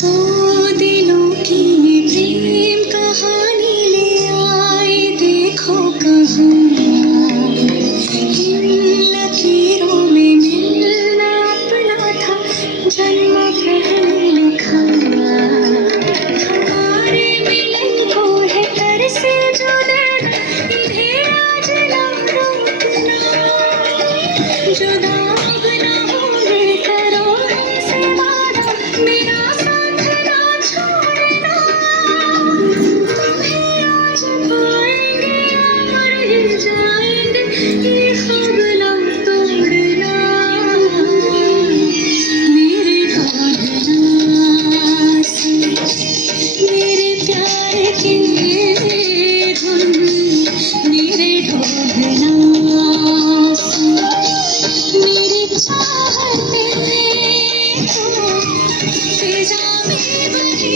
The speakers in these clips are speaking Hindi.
दो दिलों की प्रेम कहानी ले आए देखो कहाँ इन लकीरों में मिलना अपना था जन्म पहले लिखा हमारे मिलन को है तरसे जो नैना इन्हें आज ना रोकना जुदा अब ना होंगे करो हमसे वादा मेरा साथ ना छोड़ना तुम्हें आज पाएंगे मर ही जाएंगे ये ख्वाब ना तोड़ना मेरे भागना से मेरे प्यार की धुन मेरे ढोलना से मेरी चाहते को फिजा में बही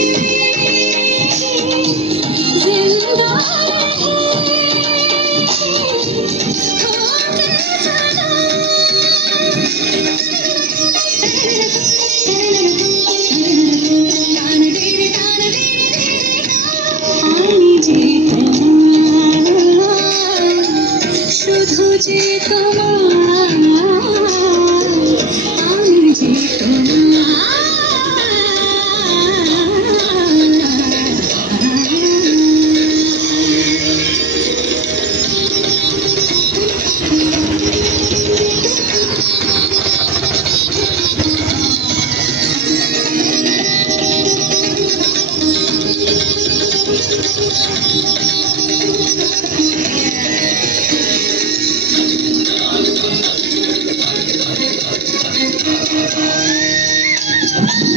जिंदा होके শুধু যে তোমার আমি যে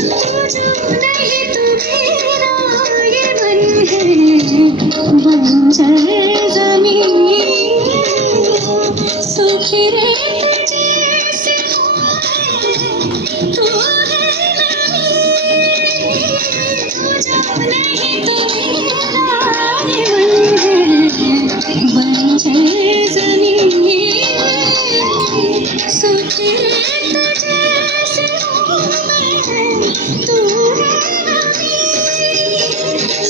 नहीं तुम्हें ये मन है बंजर जमीन सूखी रेत जैसे हो तू है नहीं तुम्हें ये मन है बंजर जमीन सूखी रेत जैसे हो तू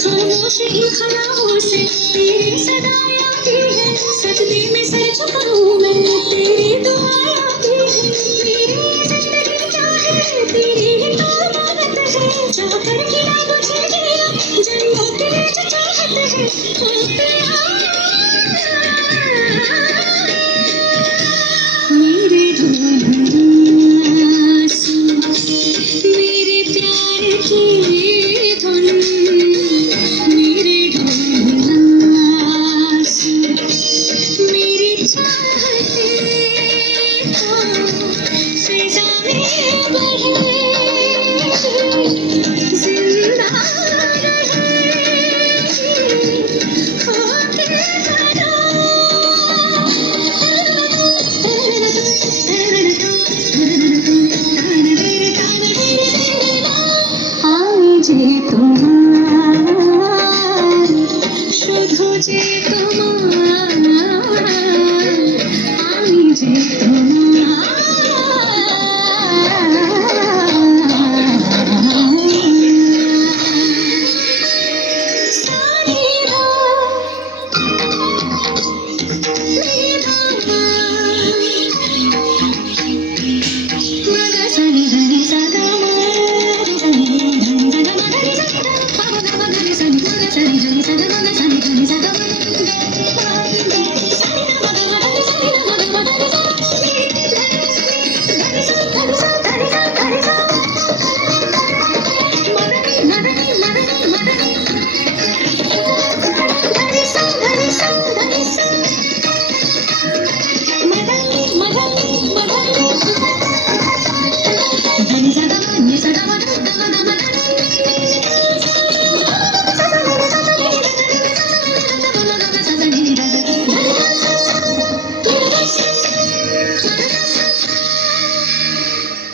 खामोश इन ख्यालों से तेरी सदाएं आती है सजदे में सर झुकाऊं मैं तेरी दुआएं आती है मेरी जिंदगी क्या है तेरी ही तो अमानत है चाहकर किया मुझे दिया जन्मों के लिए जो चाहत है